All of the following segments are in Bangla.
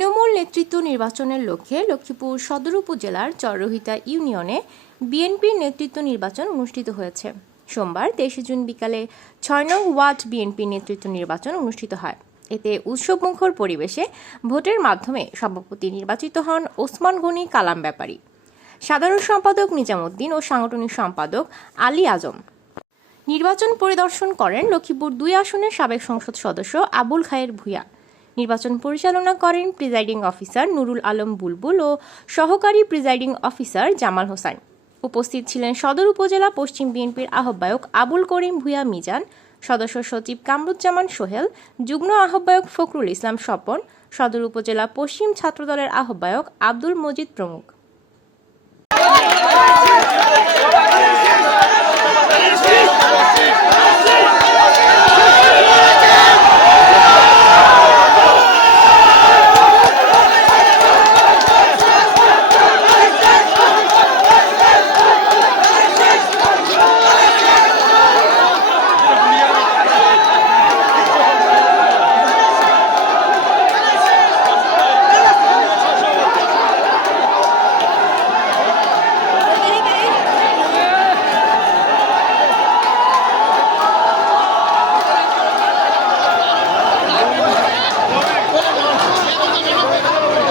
তৃণমূল নেতৃত্ব নির্বাচনের লক্ষ্যে লক্ষ্মীপুর সদর উপজেলার চররহিতা ইউনিয়নে বিএনপির নেতৃত্ব নির্বাচন অনুষ্ঠিত হয়েছে। সোমবার তেইশে জুন বিকালে ছয় নং ওয়ার্ড বিএনপির নেতৃত্ব নির্বাচন অনুষ্ঠিত হয়। এতে উৎসবমুখর পরিবেশে ভোটের মাধ্যমে সভাপতি নির্বাচিত হন ওসমান গনি কালাম ব্যাপারী। সাধারণ সম্পাদক নিজামুদ্দিন ও সাংগঠনিক সম্পাদক আলী আজম। নির্বাচন পরিদর্শন করেন লক্ষ্মীপুর দুই আসনের সাবেক সংসদ সদস্য আবুল খায়ের ভূঁইয়া। নির্বাচন পরিচালনা করেন প্রিজাইডিং অফিসার নুরুল আলম বুলবুল ও সহকারী প্রিজাইডিং অফিসার জামাল হোসাইন উপস্থিত ছিলেন সদর উপজেলা পশ্চিম বিএনপির আহ্বায়ক আবুল করিম ভূঁইয়া মিজান, সদস্য সচিব কামরুজ্জামান সোহেল, যুগ্ম আহ্বায়ক ফখরুল ইসলাম স্বপন, সদর উপজেলা পশ্চিম ছাত্রদলের আহ্বায়ক আব্দুল মজিদ প্রমুখ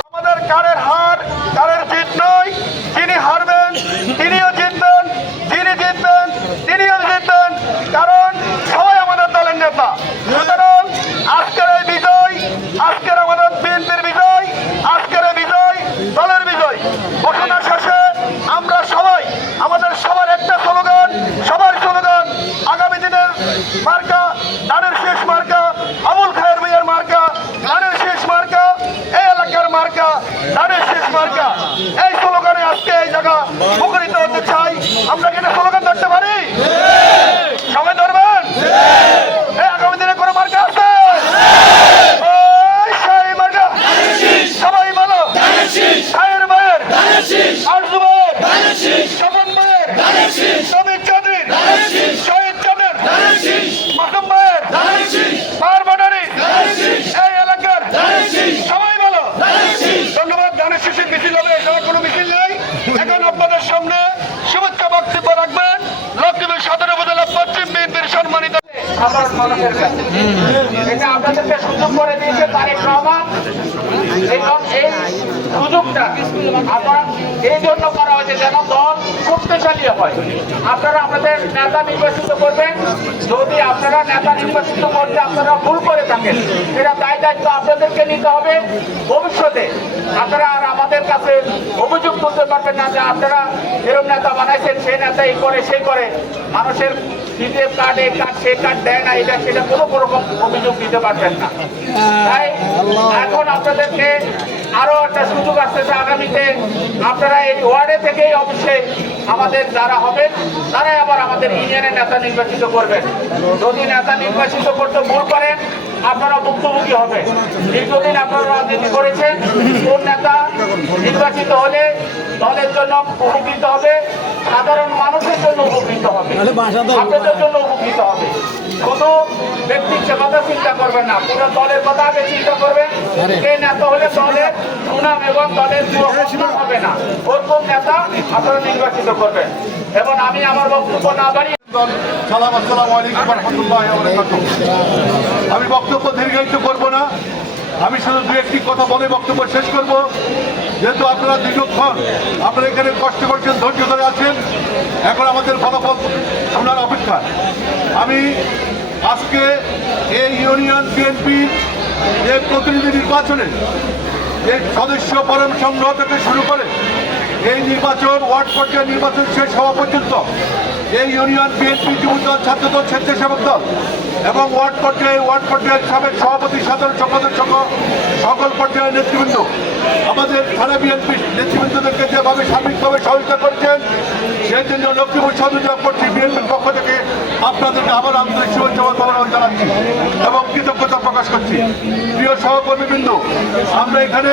আমাদের কারের হার কারের জিত নয় যিনি হারবেন তিনিও জিতবেন যিনি জিতবেন তিনিও জিতবেন কারণ সবাই আমাদের দলের নেতা সুতরাং আজকের এই বিজয় আজকের আমাদের বিএনপির বিজয় আজকের এই বিজয় দলের বিজয় ঘোষণা শেষে আমরা সবাই আমাদের সবার একটা স্লোগান সবার স্লোগান আগামী দিনের মার্কা দানের শেষ মার্কা আবুল খায়ের মেয়ের মার্কা দানের শেষ মার্কা এই এলাকার মার্কা দানের শেষ মার্কা। এই স্লোগানে আজকে এই জায়গা মুখরিত হতে চাই। আমরা কি এটা স্লোগান ধরতে পারি সবাই ধরবেন এই আগামী দিনে কোনো মার্কা আছে ওই সেই মার্কা সবাই বলো খায়ের মায়ের আরজু মায়ের স্বপন মায়ের সমিত চৌধুরী শহীদ চাঁদের মাসুম মায়ের পার বানারি এই এলাকার সবাই বলো ধন্যবাদ ধানের শিশির মিছিল হবে এছাড়া কোনো মিছিল নেই এখন আপনাদের সামনে শুভেচ্ছা বক্তব্য রাখবেন লক্ষ্মীপুর সদর উপজেলা পশ্চিম বিএনপির সম্মানিত সাধারণ মানুষের কাছে। এটা আপনাদেরকে সুযোগ করে দিয়েছে রহমান এই এই সুযোগটা আপনার এই জন্য করা হয়েছে যেন দল শক্তিশালী হয়। আপনারা আপনাদের নেতা নির্বাচিত করবেন। যদি আপনারা নেতা নির্বাচিত করতে আপনারা ভুল করে থাকেন এটা দায় দায়িত্ব আপনাদেরকে নিতে হবে। ভবিষ্যতে আপনারা আর আমাদের কাছে অভিযোগ তুলতে পারবেন না যে আপনারা এরকম নেতা বানাইছেন সেই নেতা এই করে সেই করে। মানুষের পিডিএফ কার্ড এই কার্ড সেই কার্ড দেয় না এটা সেটা কোনো রকম অভিযোগ দিতে পারবেন না। তাই এখন আপনাদেরকে আরও একটা সুযোগ আসতেছে আগামীতে আপনারা এই ওয়ার্ডে থেকেই অবশ্যই আমাদের যারা হবেন, তারাই আবার আমাদের ইউনিয়নের নেতা নির্বাচিত করবেন। যদি নেতা নির্বাচিত করতে ভুল করেন, আপনারা মুখোমুখি হবে দীর্ঘদিন আপনারা রাজনীতি করেছেন, কোন নেতা নির্বাচিত হলে দলের জন্য উপকৃত হবে সাধারণ মানুষের জন্য উপকৃত হবে আপনাদের জন্য উপকৃত হবে। শুধু ব্যক্তির কথা চিন্তা করবেন না পুরো দলের কথা আগে চিন্তা করবেন কে নেতা হলে দলের সুনাম এবং দলের হবে না। ওরকম নেতা আপনারা নির্বাচিত করবেন। এবং আমি আমার বক্তব্য না বাড়িয়ে সালাম আসসালামু আলাইকুম রহমতুল্লাহ আমি বক্তব্য দীর্ঘায়িত করব না। আমি শুধু দু একটি কথা বলে বক্তব্য শেষ করব। যেহেতু আপনারা দীর্ঘক্ষণ আপনারা এখানে কষ্ট করছেন, ধৈর্য ধরে আছেন, এখন আমাদের ফলাফল আপনার অপেক্ষা। আমি আজকে এই ইউনিয়ন বিএনপির যে প্রতিনিধি নির্বাচনে যে সদস্য পরম সংগ্রহ থেকে শুরু করে এই নির্বাচন, ওয়ার্ড পর্যায়ে নির্বাচন শেষ হওয়া পর্যন্ত এই ইউনিয়ন, বিএনপি, যুবদল, ছাত্রদল, স্বেচ্ছাসেবক দল এবং ওয়ার্ড পর্যায়ে, ওয়ার্ড পর্যায়ের সাবেক সভাপতি, সাধারণ সম্পাদক সহ সকল পর্যায়ের নেতৃবৃন্দ, আমাদের থানা বিএনপি নেতৃবৃন্দদেরকে যেভাবে সার্বিকভাবে সহযোগিতা করছেন, সেই জন্য লক্ষ্মীপুর সদর করছি বিএনপির পক্ষ থেকে আপনাদেরকে আবার আন্তরিক শুভেচ্ছা ধন্যবাদ জানাচ্ছি এবং কৃতজ্ঞতা প্রকাশ করছি। প্রিয় সহকর্মীবৃন্দ, আমরা এখানে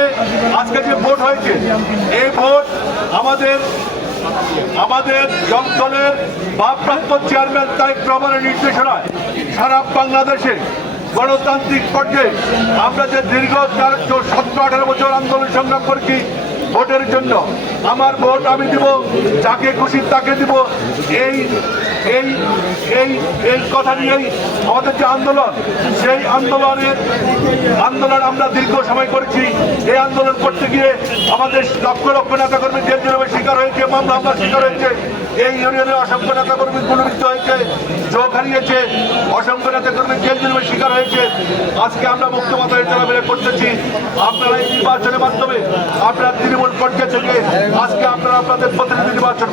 আজকে যে ভোট হয়েছে, এই ভোট আমাদের আমাদের দলের ভারপ্রাপ্ত চেয়ারম্যান তারেক রহমানের নির্দেশনায় সারা বাংলাদেশে গণতান্ত্রিক পর্যায়ে আমরা যে দীর্ঘ সতেরো, আঠারো বছর আন্দোলন সংগ্রাম করছি ভোটের জন্য, আমার ভোট আমি দিব, যাকে খুশি তাকে দিব, এই এই এই এই কথা নিয়েই আমাদের যে আন্দোলন, সেই আন্দোলনের, আন্দোলন আমরা দীর্ঘ সময় করেছি। এই আন্দোলন করতে গিয়ে আমাদের লক্ষ লক্ষ নেতা কর্মী জেল জেলের শিকার হয়েছে, মামলা হামলার শিকার হয়েছে। এই ইউনিয়নের অসংখ্য নেতা কর্মী গুণবিত হয়েছে চোখ হারিয়েছে অসংখ্য নেতা কর্মী জেল জেলের শিকার হয়েছে। আজকে আমরা মুক্ত মাথায় চলাফেরা করতেছি। আপনারা এই নির্বাচনের মাধ্যমে আপনারা তৃণমূল পর্যায়ে থেকে আজকে আপনারা আপনাদের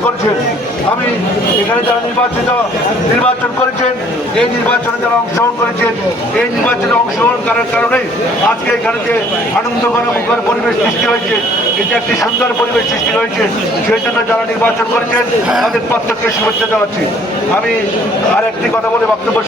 করেছেন। আমি এখানে যারা নির্বাচিত, নির্বাচন করেছেন, এই নির্বাচনে যারা অংশগ্রহণ করেছেন, এই নির্বাচনে অংশগ্রহণ করার কারণে আজকে এখানে যে আনন্দ মুখর পরিবেশ সৃষ্টি হয়েছে। এটা একটি সুন্দর পরিবেশ সৃষ্টি হয়েছে। সেই জন্য যারা নির্বাচন করেছেন, তাদের প্রত্যেককে শুভেচ্ছা জানাচ্ছি। আমি আর একটি কথা বলে বক্তব্য